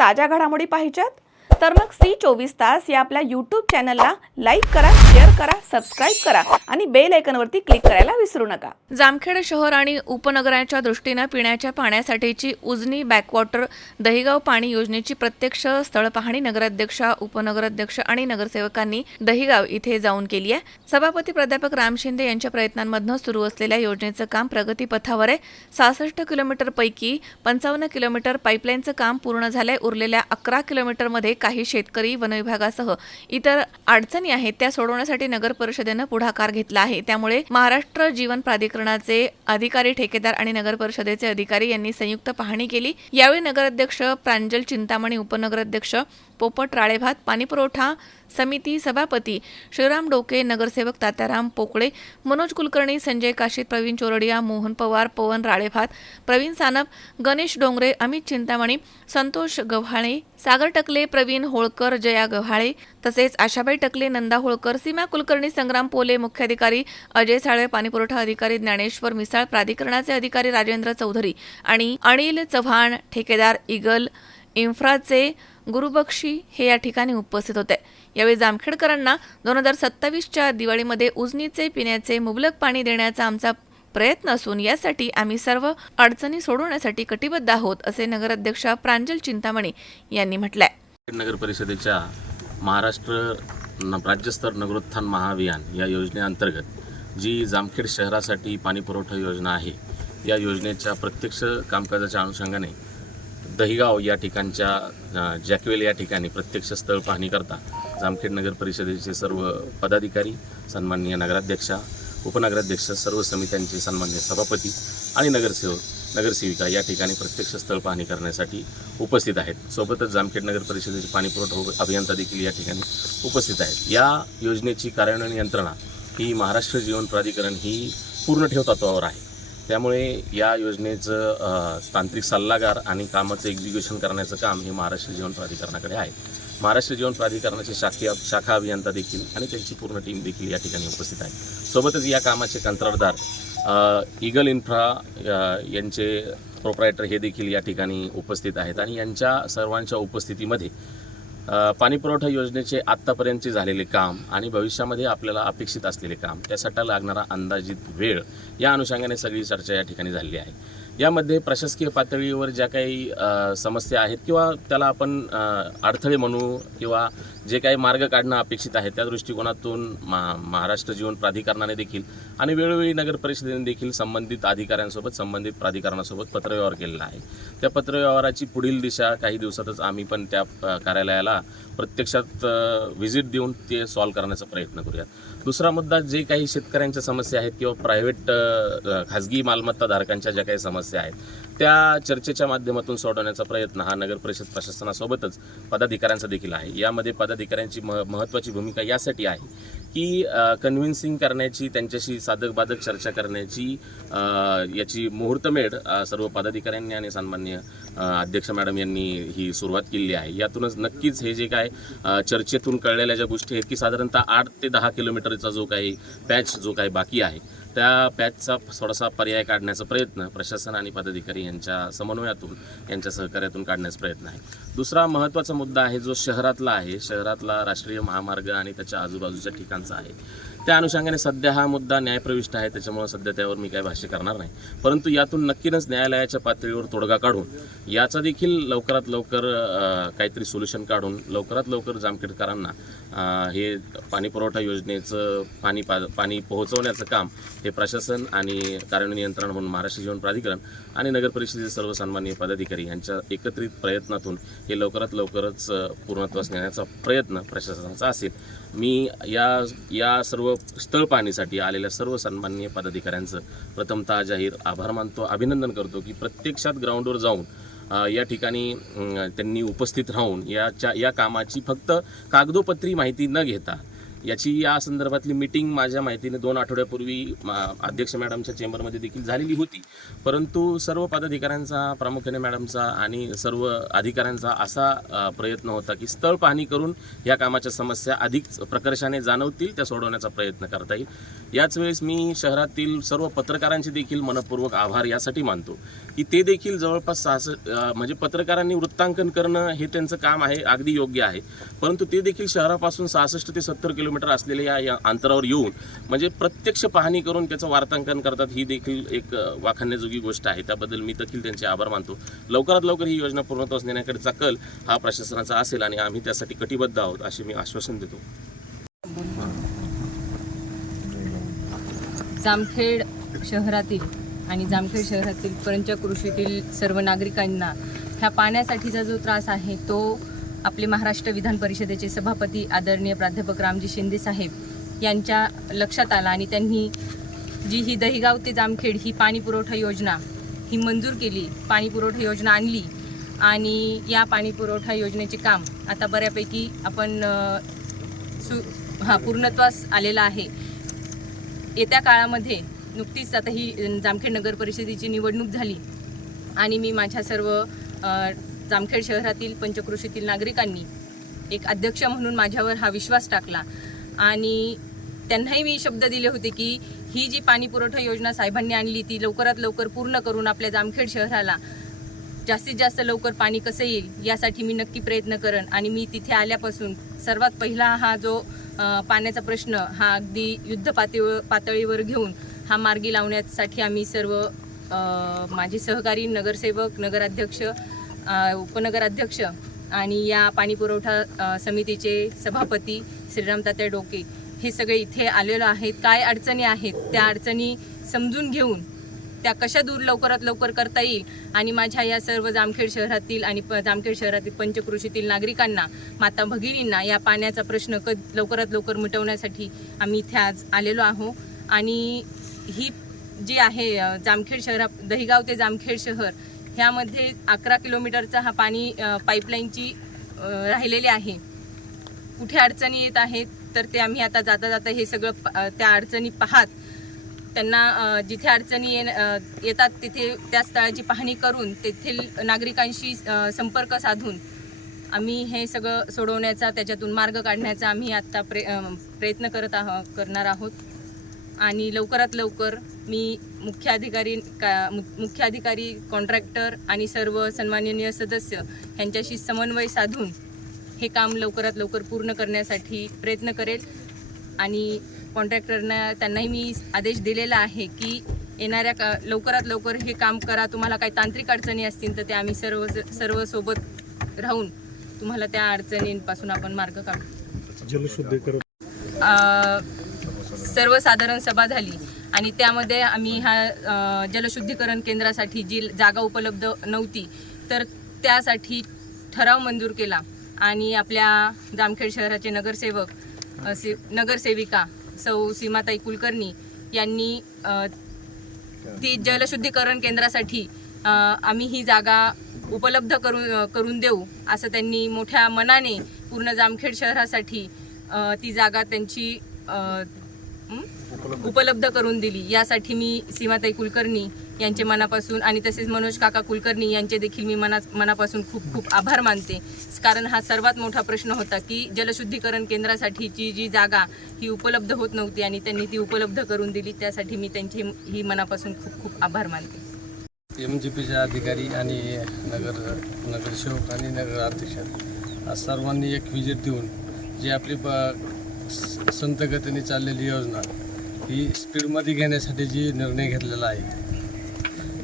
ताज्या घडामोडी पाहिजेत तर मग C24 तास या आपल्या YouTube चॅनलला लाईक करा, शेअर करा, सबस्क्राइब करा आणि बेल आयकॉनवरती क्लिक करायला विसरू नका। जामखेड शहर आणि उपनगराच्या दृष्टीने पिण्याच्या पाण्यासाठीची उजनी बॅकवॉटर दहिगाव पाणी योजनेची प्रत्यक्ष स्थळ पाहणी नगराध्यक्षा, उपनगराध्यक्ष आणि नगरसेवकांनी दहिगाव इथे जाऊन केली आहे। सभापती प्राध्यापक राम शिंदे यांच्या प्रयत्नांमधून सुरू असलेल्या योजनेचं काम प्रगतीपथावर आहे। 66 किलोमीटर पैकी 55 किलोमीटर पाईपलाईनचं काम पूर्ण झालंय। उरलेल्या 11 किलोमीटरमध्ये काही शेतकरी, वन विभागासह इतर अडचणी आहेत त्या सोडवण्यासाठी नगर परिषदेने पुढाकार घेतला आहे। त्यामुळे महाराष्ट्र जीवन प्राधिकरणाचे अधिकारी, ठेकेदार आणि नगर परिषदेचे अधिकारी यांनी संयुक्त पाहणी केली। यावेळी नगराध्यक्ष प्रांजल चिंतामणी, उपनगराध्यक्ष पोपट राळेभात, पाणीपुरवठा समिती सभापती श्रीराम डोके, नगरसेवक तात्याराम पोकळे, मनोज कुलकर्णी, संजय काशीद, प्रवीण चोरडिया, मोहन पवार, पवन राळेभात, प्रवीण सानप, गणेश डोंगरे, अमित चिंतामणी, संतोष गव्हाळे, सागर टकले, प्रवीण होळकर, जया गव्हाळे तसेच आशाबाई टकले, नंदा होळकर, सीमा कुलकर्णी, संग्राम पोले, मुख्याधिकारी अजय साळवे, पाणीपुरवठा अधिकारी ज्ञानेश्वर मिसाळ, प्राधिकरणाचे अधिकारी राजेंद्र चौधरी आणि अनिल चव्हाण, ठेकेदार इगल इन्फ्राचे गुरुबक्षी हे या ठिकाणी उपस्थित होते। यावेळी जामखेडकरांना 2027च्या दिवाळीमध्ये उजनीचे पिण्याचे मुबलक पाणी देण्याचा आमचा प्रयत्न असून यासाठी आम्ही सर्व अडचणी सोडवण्यासाठी कटिबद्ध आहोत, असे नगराध्यक्ष प्रांजल चिंतामणी यांनी म्हटलंय। नगर परिषदेच्या महाराष्ट्र राज्यस्तर नगरोत्थान महाअभियान या योजनेअंतर्गत जी जामखेड शहरासाठी पाणीपुरवठा योजना आहे, या योजनेच्या प्रत्यक्ष कामकाजाच्या अनुषंगाने दहिगाव या ठिकाणच्या जॅकवेल या ठिकाणी प्रत्यक्ष स्थळ पाहणी करता जामखेड नगर परिषदेचे सर्व पदाधिकारी, सन्माननीय नगराध्यक्षा, उपनगराध्यक्ष, सर्व समित्यांचे सन्माननीय सभापती आणि नगरसेविका या ठिकाणी प्रत्यक्ष स्थळ पाहणी करण्यासाठी उपस्थित आहेत। सोबतच जामखेड नगर परिषदेचे पाणीपुरवठा अभियंता देखील या ठिकाणी उपस्थित आहेत। या योजनेची कार्यान्वयन यंत्रणा ही महाराष्ट्र जीवन प्राधिकरण ही पूर्ण ठेव तत्वावर आहे। त्यामुळे या योजनेचं तांत्रिक सल्लागार आणि कामाचं एक्झिक्युशन करण्याचं काम हे महाराष्ट्र जीवन प्राधिकरणाकडे आहे। महाराष्ट्र जीवन प्राधिकरणाचे शाखा अभियंता देखील आणि त्यांची पूर्ण टीम देखील या ठिकाणी उपस्थित आहे। सोबतच या कामाचे कंत्राटदार इगल इन्फ्रा यांचे प्रोप्रायटर हे देखील या ठिकाणी उपस्थित आहेत आणि यांच्या सर्वांच्या उपस्थितीमध्ये पाणीपुरवठा योजनेचे आत्तापर्यंतचे झालेले काम आणि भविष्यामध्ये आपल्याला अपेक्षित असलेले काम, त्यासाठी लागणारा अंदाजित वेळ या अनुषंगाने सगळी चर्चा या ठिकाणी झालेली आहे। यामध्ये प्रशासकीय पातळीवर ज्या काही समस्या आहेत किंवा त्याला आपण अडथळे म्हणू किंवा जे काही मार्ग काढणं अपेक्षित आहे त्या दृष्टिकोनातून महाराष्ट्र जीवन प्राधिकरणाने देखील आणि वेळोवेळी नगर परिषदेने देखील संबंधित अधिकाऱ्यांसोबत, संबंधित प्राधिकरणासोबत पत्रव्यवहार केलेला आहे। त्या पत्रव्यवहाराची पुढील दिशा काही दिवसातच आम्ही पण त्या कार्यालयाला प्रत्यक्षात व्हिजिट देऊन ते सॉल्व्ह करण्याचा प्रयत्न करूयात। दुसरा मुद्दा, जे काही शेतकऱ्यांच्या समस्या आहेत किंवा प्रायव्हेट खाजगी मालमत्ताधारकांच्या ज्या काही समस्या आहेत त्या चर्चेच्या माध्यमातून सोडवण्याचा प्रयत्न हा नगर परिषद प्रशासनासोबतच पदाधिकाऱ्यांचा देखील आहे। यामध्ये पदाधिकाऱ्यांची महत्त्वाची भूमिका यासाठी आहे की कन्व्हिन्सिंग करण्याची, त्यांच्याशी साधक बाधक चर्चा करण्याची याची मुहूर्तमेढ सर्व पदाधिकाऱ्यांनी आणि सन्माननीय अध्यक्ष मॅडम यांनी ही सुरुवात केली आहे। यातूनच नक्कीच हे जे काय चर्चेतून कळलेल्या ज्या गोष्टी आहेत की साधारणतः 8 ते 10 किलोमीटरचा जो काही पॅच जो काही बाकी आहे त्या पॅचचा थोडासा पर्याय काढण्याचा प्रयत्न प्रशासन आणि पदाधिकारी यांच्या समन्वयातून, यांच्या सहकार्यातून काढण्याचा प्रयत्न आहे। दुसरा महत्त्वाचा मुद्दा आहे जो शहरातला आहे, शहरातला राष्ट्रीय महामार्ग आणि त्याच्या आजूबाजूच्या ठिकाणचा आहे। त्या अनुषंगाने सध्या हा मुद्दा न्यायप्रविष्ट आहे, त्याच्यामुळे सध्या त्यावर मी काही भाष्य करणार नाही, परंतु यातून नक्कीच न्यायालयाच्या पातळीवर तोडगा काढून याचा देखील लवकरात लवकर काहीतरी सोल्युशन काढून लवकरात लवकर जामखेडकरांना हे पाणीपुरवठा योजनेचं पाणी पोहोचवण्याचं काम हे प्रशासन आणि कार्यान्वयन यंत्रणा म्हणून महाराष्ट्र जीवन प्राधिकरण आणि नगर परिषदेचे सर्व सन्माननीय पदाधिकारी यांच्या एकत्रित प्रयत्नातून हे लवकरात लवकरच पूर्णत्वास नेण्याचा प्रयत्न प्रशासनाचा असेल। मी या सर्व स्थळ पाहणीसाठी आलेल्या सर्व सन्माननीय पदाधिकाऱ्यांचं प्रथमतः जाहीर आभार मानतो, अभिनंदन करतो की प्रत्यक्षात ग्राउंडवर जाऊन या ठिकाणी त्यांनी उपस्थित राहून या कामाची फक्त कागदोपत्री माहिती न घेता याची या संदर्भातली मीटिंग माझ्या माहितीने 2 आठवड्यापूर्वी अध्यक्ष मॅडमच्या चेंबरमध्ये देखील झालेली होती. परंतु सर्व पदाधिकाऱ्यांचा, प्रामुख्याने मॅडमचा आणि सर्व अधिकाऱ्यांचा असा प्रयत्न होता की स्थळ पाहणी करून या कामाच्या समस्या अधिक प्रकर्षाने जाणवतील त्या सोडवण्याचा प्रयत्न करता येईल. याच वेळेस मी शहरातील सर्व पत्रकारांचे देखील मनपूर्वक आभार यासाठी मानतो की ते देखील जवळपास 66 म्हणजे पत्रकारांनी वृत्तांकन करणं हे त्यांचं काम आहे, अगदी योग्य आहे. परंतु ते देखील शहरापासून 66 ते 70 किलोमीटर असलेल्या या अंतरावर येऊन म्हणजे प्रत्यक्ष पाहणी करून त्याचं वार्तांकन करतात. ही देखील एक वाखाणण्याजोगी गोष्ट आहे. त्याबद्दल मी देखील त्यांचे आभार मानतो. लवकरात लवकर ही योजना पूर्णत्वास नेण्याकडचा कल हा प्रशासनाचा असेल आणि आम्ही त्यासाठी कटिबद्ध आहोत असे मी आश्वासन देतो. जामखेड शहरातील आणि जामखेड शहरातील पंचक्रोशीतील सर्व नागरिकांना ह्या पाण्यासाठीचा जो त्रास आहे तो आपले महाराष्ट्र विधान परिषदेचे सभापती आदरणीय प्राध्यापक रामजी शिंदे साहेब यांच्या लक्षात आला आणि त्यांनी जी ही दहिगाव ते जामखेड ही पाणी पुरवठा योजना ही मंजूर केली, पाणी पुरवठा योजना आणली आणि या पाणी पुरवठा योजनेचे काम आता बऱ्यापैकी आपण पूर्णत्वास आलेला आहे. येत्या काळामध्ये नुकतीच आता ही जामखेड नगर परिषदेची निवडणूक झाली आणि मी माझ्या सर्व जामखेड शहरातील पंचक्रोशीतील नागरिकांनी एक अध्यक्ष म्हणून माझ्यावर हा विश्वास टाकला आणि त्यांनाही मी शब्द दिले होते की ही जी पाणी पुरवठा योजना साहेबांनी आणली ती लवकरात लवकर पूर्ण करून आपल्या जामखेड शहराला जास्तीत जास्त लवकर पाणी कसं येईल यासाठी मी नक्की प्रयत्न करेन. आणि मी तिथे आल्यापासून सर्वात पहिला हा जो पाण्याचा प्रश्न हा अगदी युद्ध पातळीवर घेऊन हा मार्गी लावण्यासाठी आम्ही सर्व माझे सहकारी नगरसेवक, नगराध्यक्ष, उपनगराध्यक्ष आणि या पाणी पुरवठा समितीचे सभापती श्रीराम तात्या डोके हे सगळे इथे आलेलो आहेत. काय अडचणी आहेत त्या अडचणी समजून घेऊन त्या कशा दूर लवकरात लवकर करता येईल आणि माझ्या या सर्व जामखेड शहरातील आणि जामखेड शहरातील पंचक्रोशीतील नागरिकांना, माता भगिनींना या पाण्याचा प्रश्न लवकरात लवकर मिटवण्यासाठी आम्ही इथे आज आलेलो आहोत. आणि ही जी आहे जामखेड शहरात दहिगाव ते जामखेड शहर ह्यामध्ये 11 किलोमीटरचा हा पाणी पाईपलाईनची राहिलेली आहे. कुठे अडचणी येत आहेत तर ते आम्ही आता जाता जाता हे सगळं त्या अडचणी पाहत त्यांना जिथे अडचणी येतात तिथे त्या स्थळाची पाहणी करून तेथील नागरिकांशी संपर्क साधून आम्ही हे सगळं सोडवण्याचा, त्याच्यातून मार्ग काढण्याचा आम्ही आत्ता प्रयत्न करणार आहोत. आणि लवकरात लवकर मी मुख्याधिकारी, कॉन्ट्रॅक्टर आणि सर्व सन्माननीय सदस्य यांच्याशी समन्वय साधून हे काम लवकरात लवकर पूर्ण करण्यासाठी प्रयत्न करेल. आणि कॉन्ट्रॅक्टरना त्यांनाही मी आदेश दिलेला आहे की येणाऱ्या लवकरात लवकर हे काम करा. तुम्हाला काही तांत्रिक अडचणी असतील तर ते आम्ही सर्व सोबत राहून तुम्हाला त्या अडचणींपासून आपण मार्ग काढू. जलशुद्धीकरण सर्वसाधारण सभा झाली आणि त्यामध्ये आम्ही हा जलशुद्धीकरण केंद्रासाठी जी जागा उपलब्ध नव्हती तर त्यासाठी ठराव मंजूर केला आणि आपल्या जामखेड शहराचे नगरसेविका सौ सीमाताई कुलकर्णी यांनी ती जलशुद्धीकरण केंद्रासाठी आम्ही ही जागा उपलब्ध करून देऊ असं त्यांनी मोठ्या मनाने पूर्ण जामखेड शहरासाठी ती जागा त्यांची उपलब्ध करून दिली. यासाठी मी सीमाताई कुलकर्णी यांचे मनापासून आणि तसेच मनोज काका कुलकर्णी यांचे देखील मी मनापासून खूप खूप आभार मानते. कारण हा सर्वात मोठा प्रश्न होता की जलशुद्धीकरण केंद्रासाठीची जी जागा ही उपलब्ध होत नव्हती आणि त्यांनी ती उपलब्ध करून दिली. त्यासाठी मी त्यांचे ही मनापासून खूप खूप आभार मानते. MGPचे अधिकारी आणि नगरसेवक आणि नगराध्यक्ष सर्वांनी एक विजिट देऊन जी आपली संत गतीने चाललेली योजना ही स्पीडमध्ये घेण्यासाठी जी निर्णय घेतलेला आहे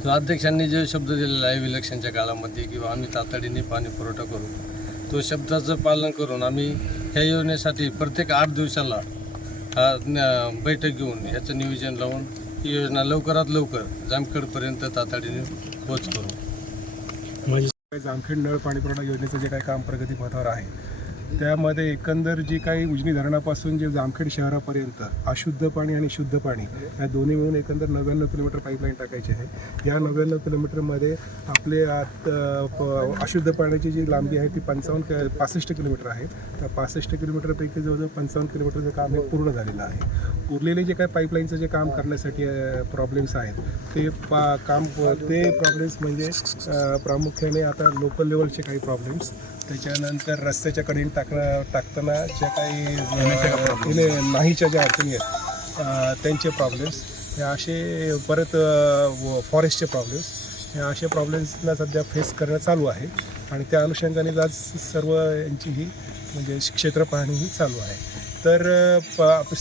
तो अध्यक्षांनी जो शब्द दिलेला आहे इलेक्शनच्या काळामध्ये किंवा आम्ही तातडीने पाणी पुरवठा करू, तो शब्दाचं पालन करून आम्ही ह्या योजनेसाठी प्रत्येक 8 दिवसाला बैठक घेऊन याचं नियोजन लावून ही योजना लवकरात लवकर जामखेडपर्यंत तातडीने पोच करू. माझी जामखेड नळ पाणी पुरवठा योजनेचं जे काही काम प्रगतीपथावर आहे त्यामध्ये एकंदर जी काही उजनी धरणापासून जे जामखेड शहरापर्यंत अशुद्ध पाणी आणि शुद्ध पाणी या दोन्ही मिळून एकंदर 99 किलोमीटर पाईपलाईन टाकायची आहे. या 99 किलोमीटरमध्ये आपले अशुद्ध पाण्याची जी लांबी आहे ती 65 किलोमीटर आहे. त्या 65 किलोमीटरपैकी जवळजवळ 55 किलोमीटरचं काम हे पूर्ण झालेलं आहे. उरलेले जे काही पाईपलाईनचं जे काम करण्यासाठी प्रॉब्लेम्स आहेत ते प्रॉब्लेम्स म्हणजे प्रामुख्याने आता लोकल लेवलचे काही प्रॉब्लेम्स, त्याच्यानंतर रस्त्याच्या कडेने टाकताना ज्या काही नाहीच्या ज्या अडचणी आहेत त्यांचे प्रॉब्लेम्स, हे असे परत फॉरेस्टचे प्रॉब्लेम्स, हे असे प्रॉब्लेम्सला सध्या फेस करणं चालू आहे. आणि त्या अनुषंगाने आज सर्व यांची ही म्हणजे क्षेत्र पाहणी ही चालू आहे. तर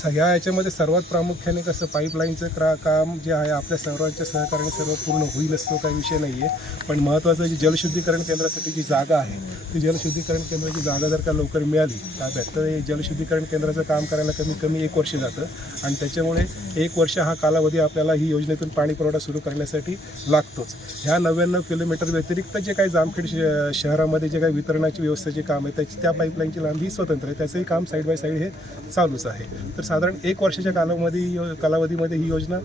ह्या याच्यामध्ये सर्वात प्रामुख्याने कसं पाईपलाईनचं काम जे आहे आपल्या सर्वांच्या सहकार्याने सर्व पूर्ण होईलच तो काही विषय नाही आहे. पण महत्त्वाचं जी जलशुद्धीकरण केंद्रासाठी जी जागा आहे ती जलशुद्धीकरण केंद्राची जागा जर का लवकर मिळाली ताब्यात तर जलशुद्धीकरण केंद्राचं काम करायला कमीत कमी 1 वर्ष जातं. आणि त्याच्यामुळे 1 वर्ष हा कालावधी आपल्याला ही योजनेतून पाणी पुरवठा सुरू करण्यासाठी लागतोच. ह्या 99 किलोमीटर व्यतिरिक्त जे काही जामखेड शहरामध्ये जे काही वितरणाची व्यवस्थेचे काम आहे त्या पाईपलाईनची लांबी स्वतंत्र आहे. त्याचंही काम साईड बाय साईड हे चालूच आहे. तर साधारण 1 वर्षाच्या कालावधीमध्ये ही योजना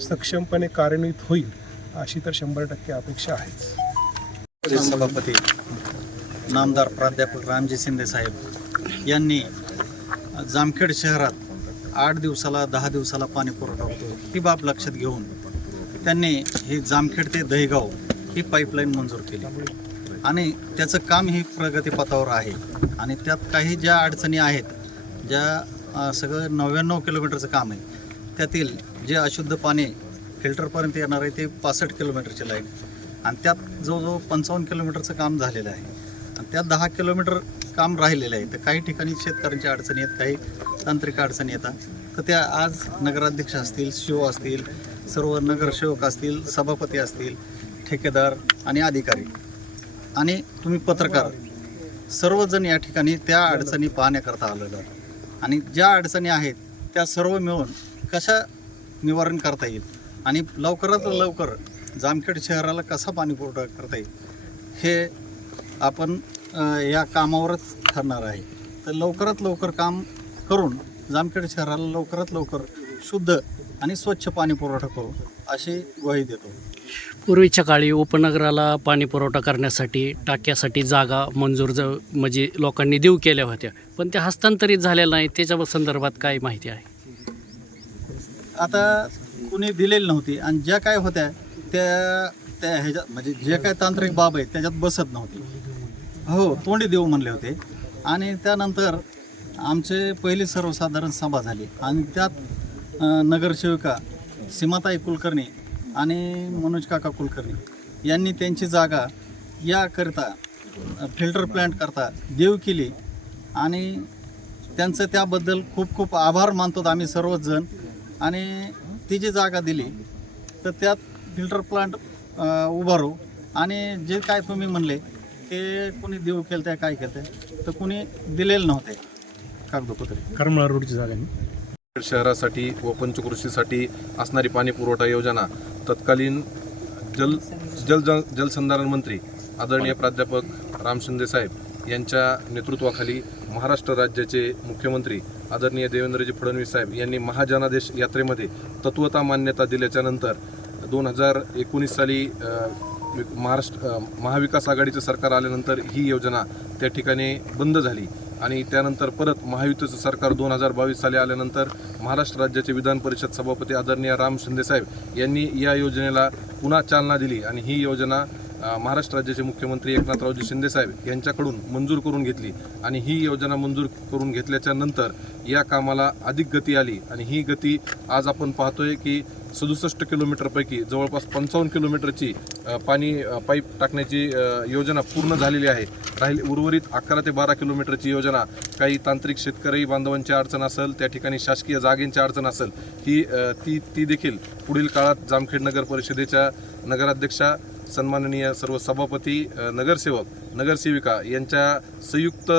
सक्षमपणे कार्यान्वित होईल अशी तर 100% अपेक्षा आहेच. सभापती नामदार प्राध्यापक रामजी शिंदे साहेब यांनी जामखेड शहरात 8 दिवसाला 10 दिवसाला पाणी पुरवठा होतो ही बाब लक्षात घेऊन त्यांनी ही जामखेड ते दहीगाव ही पाईपलाईन मंजूर केली आणि त्याचं काम ही प्रगतीपथावर आहे. आणि त्यात काही ज्या अडचणी आहेत, ज्या सगळं 99 किलोमीटरचं काम आहे, त्यातील जे अशुद्ध पाणी फिल्टरपर्यंत येणार आहे ते 65 किलोमीटरची लाईन आणि त्यात जवळजवळ 55 किलोमीटरचं काम झालेलं आहे आणि त्यात 10 किलोमीटर काम राहिलेलं आहे. तर काही ठिकाणी शेतकऱ्यांच्या अडचणी आहेत, काही तांत्रिक अडचणी येतात. तर त्या आज नगराध्यक्ष असतील, शिव असतील, सर्व नगरसेवक असतील, सभापती असतील, ठेकेदार आणि अधिकारी आणि तुम्ही पत्रकार सर्वजण या ठिकाणी त्या अडचणी पाहण्याकरता आलेलो आहात. आणि ज्या अडचणी आहेत त्या सर्व मिळून कशा निवारण करता येईल आणि लवकरात लवकर जामखेड शहराला कसा पाणी पुरवठा करता येईल हे आपण या कामावरच ठरणार आहे. तर लवकरात लवकर काम करून जामखेड शहराला लवकरात लवकर शुद्ध आणि स्वच्छ पाणी पुरवठा करू अशी ग्वाही देतो. पूर्वीच्या काळी उपनगराला पाणी पुरवठा करण्यासाठी टाक्यासाठी जागा मंजूर म्हणजे लोकांनी देऊ केल्या होत्या, पण त्या हस्तांतरित झालेल्या नाही. त्याच्या संदर्भात काय माहिती आहे? आता कुणी दिलेली नव्हती आणि ज्या काय होत्या त्या ह्याच्यात म्हणजे जे काय तांत्रिक बाब आहेत त्याच्यात बसत नव्हती. हो, तोंडी देऊ म्हणले होते. आणि त्यानंतर आमचे पहिली सर्वसाधारण सभा झाली आणि त्यात नगरसेविका सीमाताई कुलकर्णी आणि मनोज काका कुलकर्णी यांनी त्यांची जागा याकरिता फिल्टर प्लांट करता देऊ केली आणि त्यांचं त्याबद्दल खूप खूप आभार मानतो आम्ही सर्वच जण. आणि ती जी जागा दिली तर त्यात फिल्टर प्लांट उभारू आणि जे काय तुम्ही म्हणले ते कुणी देऊ केलं त्या काय केलं तर कुणी दिलेलं नव्हते कागदोपत्री. करमळा रोडची जागा शहरासाठी व पंचकृषीसाठी असणारी पाणी पुरवठा योजना तत्कालीन जलसंधारण मंत्री आदरणीय प्राध्यापक राम शिंदे साहेब यांच्या नेतृत्वाखाली महाराष्ट्र राज्याचे मुख्यमंत्री आदरणीय देवेंद्रजी फडणवीस साहेब यांनी महाजनादेश यात्रेमध्ये तत्वता मान्यता दिल्याच्यानंतर 2019 साली महाविकास आघाडीचं सरकार आल्यानंतर ही योजना त्या ठिकाणी बंद झाली आणि त्यानंतर परत महायुतीचं सरकार 2022 साली आल्यानंतर महाराष्ट्र राज्याचे विधान परिषद सभापती आदरणीय राम शिंदे साहेब यांनी या योजनेला पुन्हा चालना दिली आणि ही योजना महाराष्ट्र राज्याचे मुख्यमंत्री एकनाथरावजी शिंदे साहेब यांच्याकडून मंजूर करून घेतली आणि ही योजना मंजूर करून घेतल्याच्या नंतर या कामाला अधिक गती आली आणि ही गती आज आपण पाहतोय की 67 किलोमीटरपैकी जवळपास 55 किलोमीटरची पाईप टाकण्याची योजना पूर्ण झालेली आहे. उर्वरित 11 ते 12 किलोमीटरची योजना काही तांत्रिक शेतकरी बांधवांची अडचण असेल, त्या ठिकाणी शासकीय जागेंची अडचण असेल, ती देखील पुढील काळात जामखेड नगर परिषदेच्या नगराध्यक्षा, सन्माननीय सर्व सभापती, नगरसेवक, नगरसेविका यांच्या संयुक्त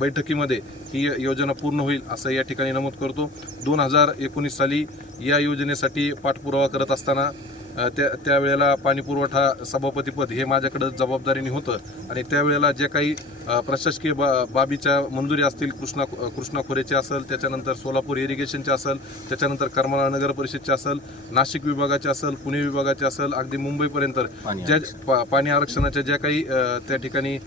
बैठकीमध्ये ही योजना पूर्ण होईल असं या ठिकाणी नमूद करतो. 2019 साली या योजनेसाठी पाठपुरावा करत असताना त्यावेळेला पाणीपुरवठा सभापतीपद हे माझ्याकडं जबाबदारीने होतं आणि त्यावेळेला जे काही प्रशासकीय बाबीच्या मंजुरी असतील कृष्णा खोरेचे असेल, त्याच्यानंतर सोलापूर इरिगेशनचे असेल, त्याच्यानंतर करमाळा नगर परिषदचे असेल, नाशिक विभागाचे असेल, पुणे विभागाचे असेल, अगदी मुंबईपर्यंत ज्या पाणी आरक्षणाच्या ज्या काही त्या ठिकाणी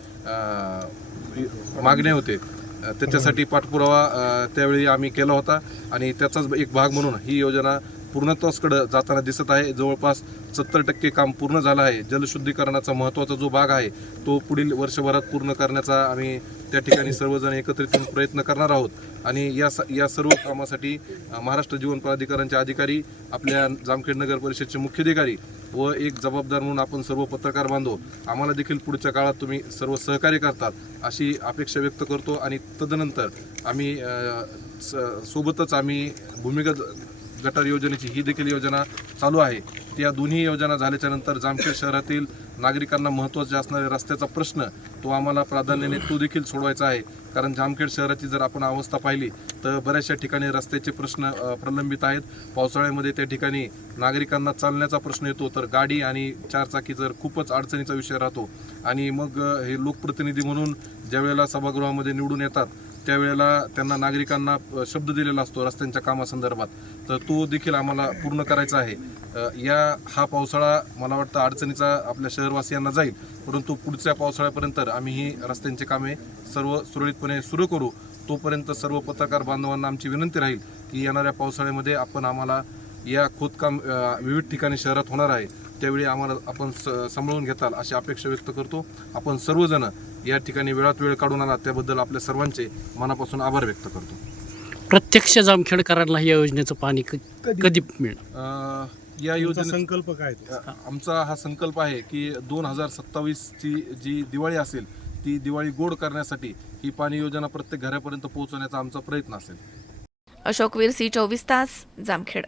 मागण्या होते त्याच्यासाठी पाठपुरावा त्यावेळी आम्ही केला होता आणि त्याचाच एक भाग म्हणून ही योजना पूर्णत्वाकडे जाताना दिसत आहे. जवळपास 70% काम पूर्ण झालं आहे. जलशुद्धीकरणाचा महत्त्वाचा जो भाग आहे तो पुढील वर्षभरात पूर्ण करण्याचा आम्ही त्या ठिकाणी सर्वजण एकत्रित येऊन प्रयत्न करणार आहोत आणि या सर्व कामासाठी महाराष्ट्र जीवन प्राधिकरणचे अधिकारी, आपल्या जामखेड नगर परिषदचे मुख्याधिकारी व एक जबाबदार म्हणून आपण सर्व पत्रकार बांधव आम्हाला देखील पुढच्या काळात तुम्ही सर्व सहकार्य करतात अशी अपेक्षा व्यक्त करतो आणि तदनंतर आम्ही सोबतच आम्ही भूमिगत गटार योजनेची ही देखील योजना चालू आहे. त्या दोन्ही योजना झाल्याच्या नंतर जामखेड शहरातील नागरिकांना महत्त्वाचे असणारे रस्त्याचा प्रश्न तो आम्हाला प्राधान्याने तो देखील सोडवायचा आहे. कारण जामखेड शहराची जर आपण अवस्था पाहिली तर बऱ्याचशा ठिकाणी रस्त्याचे प्रश्न प्रलंबित आहेत. पावसाळ्यामध्ये त्या ठिकाणी नागरिकांना चालण्याचा प्रश्न येतो तर गाडी आणि चारचाकी जर खूपच अडचणीचा विषय राहतो आणि मग हे लोकप्रतिनिधी म्हणून ज्यावेळेला सभागृहामध्ये निवडून येतात त्यावेळेला त्यांना नागरिकांना शब्द दिलेला असतो रस्त्यांच्या कामासंदर्भात, तर तो देखील आम्हाला पूर्ण करायचा आहे. हा पावसाळा मला वाटतं अडचणीचा आपल्या शहरवासियांना जाईल, परंतु पुढच्या पावसाळ्यापर्यंत आम्ही ही रस्त्यांची कामे सर्व सुरळीतपणे सुरू करू. तोपर्यंत सर्व पत्रकार बांधवांना आमची विनंती राहील की येणाऱ्या पावसाळ्यामध्ये आम्हाला या खोदकाम विविध ठिकाणी शहरात होणार आहे त्यावेळी आम्हाला आपण सांभाळून घेताल अशी अपेक्षा व्यक्त करतो. आपण सर्वजण या ठिकाणी वेळात वेळ काढून आला त्याबद्दल आपल्या सर्वांचे मनापासून आभार व्यक्त करतो. प्रत्यक्ष जामखेडकरांना या योजनेचं पाणी कधी मिळेल? या योजनेचा संकल्प काय? आमचा हा संकल्प आहे की 2027ची जी दिवाळी असेल ती दिवाळी गोड करण्यासाठी ही पाणी योजना प्रत्येक घरापर्यंत पोहोचवण्याचा आमचा प्रयत्न असेल. अशोकवीर, C24 तास, जामखेड.